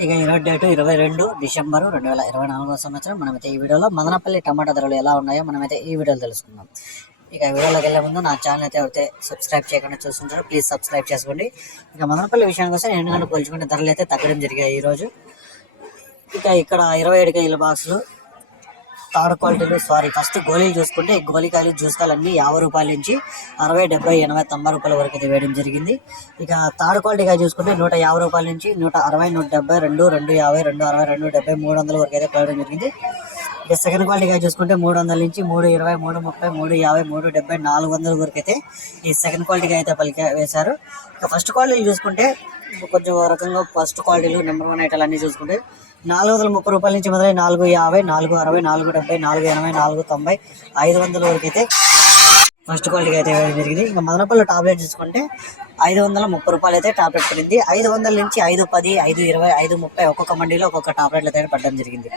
ఇక ఈరోజు date 22 December 2024 సంవత్సరం. మనమైతే ఈ వీడియోలో మదనపల్లి టమాటా ధరలు ఎలా ఉన్నాయో మనమైతే ఈ వీడియోలో తెలుసుకుందాం. ఇక వీడియోలోకి వెళ్ళే ముందు నా ఛానల్ అయితే సబ్స్క్రైబ్ చేయకుండా చూస్తుంటారు, ప్లీజ్ సబ్స్క్రైబ్ చేసుకోండి. ఇక మదనపల్లి విషయానికి వస్తే ఎండుగంట పోల్చుకుంటే ధరలు అయితే తగ్గడం జరిగాయి ఈరోజు. ఇక ఇక్కడ 27 కేజీల బాక్సులు థర్డ్ క్వాలిటీలు ఫస్ట్ గోళీలు చూసుకుంటే ఈ గోళీకాయలు జ్యూస్కాయలు అన్నీ 50 రూపాయల నుంచి 60, 70, 80, 90 రూపాయల వరకు అయితే వేయడం జరిగింది. ఇక థర్డ్ క్వాలిటీగా చూసుకుంటే 150 రూపాయల నుంచి 160, 170, 250, 260, 270, 300 వరకు అయితే వేయడం జరిగింది. ఇక సెకండ్ క్వాలిటీగా చూసుకుంటే 300 నుంచి 320, 330, 350, 370, 400 వరకు అయితే ఈ సెకండ్ క్వాలిటీగా అయితే వేశారు. ఇక ఫస్ట్ క్వాలిటీలు చూసుకుంటే కొంచెం రకంగా ఫస్ట్ క్వాలిటీలు నెంబర్ 1 ఐటాలు అన్నీ చూసుకుంటే 430 రూపాయల నుంచి మొదలై 450, 460, 470, 480, 490, 500 వరకు అయితే ఫస్ట్ క్వాలిటీగా అయితే వేయడం జరిగింది. ఇంకా మదనపల్లి టాబ్లెట్ చూసుకుంటే 530 రూపాయలు అయితే టాబ్లెట్ పడింది. 500 నుంచి 510, 520, 530 ఒక్కొక్క మండీలో ఒక్కొక్క టాబ్లెట్లు అయితే పడడం జరిగింది.